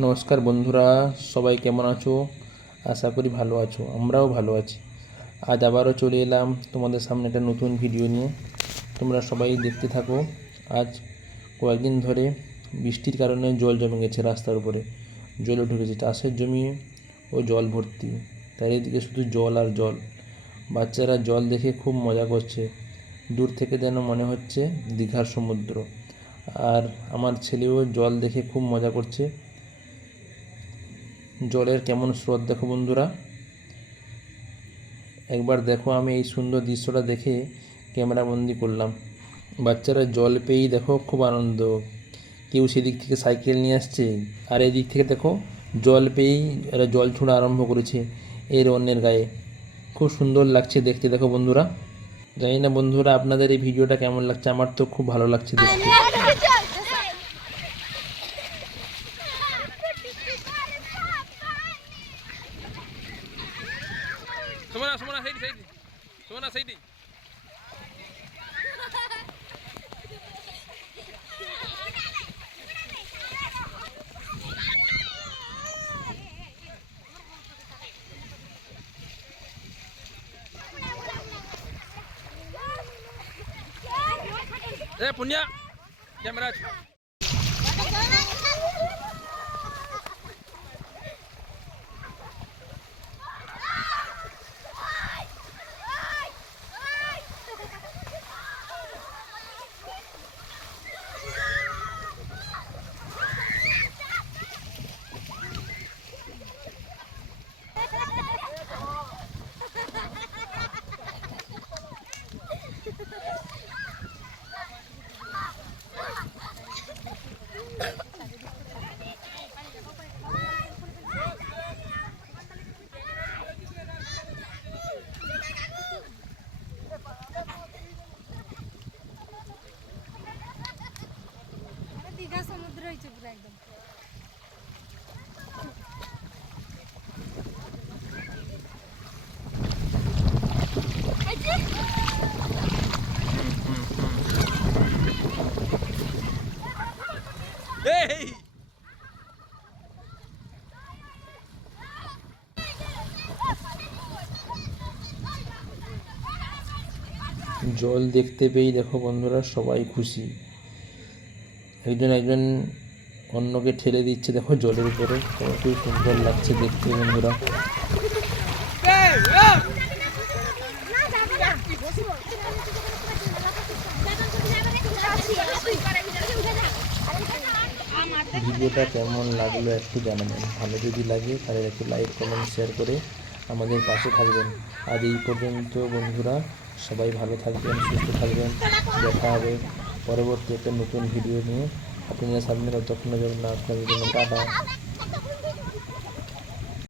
নমস্কার বন্ধুরা, সবাই কেমন আছো? আশা করি ভালো আছো। আমরাও ভালো আছি। আজ আবারও চলে এলাম তোমাদের সামনে একটা নতুন ভিডিও নিয়ে। তোমরা সবাই দেখতে থাকো। আজ কয়েকদিন ধরে বৃষ্টির কারণে জল জমে গেছে রাস্তার উপরে, জলে ঢুকেছে চাষের জমি ও জল ভর্তি। চারিদিকে শুধু জল আর জল। বাচ্চারা জল দেখে খুব মজা করছে। দূর থেকে যেন মনে হচ্ছে দীঘার সমুদ্র। আর আমার ছেলেও জল দেখে খুব মজা করছে। জলের কেমন স্রোত দেখো বন্ধুরা, একবার দেখো। আমি এই সুন্দর দৃশ্যটা দেখে ক্যামেরা বন্দি করলাম। বাচ্চারা জল পেয়েই দেখো খুব আনন্দ। কেউ সেদিক থেকে সাইকেল নিয়ে আসছে, আর এদিক থেকে দেখো জল পেয়েই এরা জল ছোঁড়া আরম্ভ করেছে এর অন্যের গায়ে। খুব সুন্দর লাগছে দেখতে, দেখো বন্ধুরা। জানি না বন্ধুরা আপনাদের এই ভিডিওটা কেমন লাগছে, আমার তো খুব ভালো লাগছে দেখতে। Sumana, sumana, saidi, saidi. Sumana, saidi. Punya, kamera. Digha সমুদ্র হয়েছে পুরো একদম। Hey! জল দেখতে পেয়েই দেখো বন্ধুরা সবাই খুশি। একজন একজন অন্যকে ঠেলে দিচ্ছে দেখো জলের উপরে। খুব সুন্দর লাগছে দেখতে বন্ধুরা। ভিডিওটা কেমন লাগলো একটু জানাবেন। ভালো যদি লাগে তাহলে একটু লাইক কমেন্ট শেয়ার করে আমাদের পাশে থাকবেন। আজ এই পর্যন্ত বন্ধুরা, সবাই ভালো থাকবেন, সুস্থ থাকবেন। দেখা হবে পরবর্তী একটা নতুন ভিডিও নিয়ে আপনাদের সামনে। ততক্ষণের জন্য আপনাদের জন্য টাটা।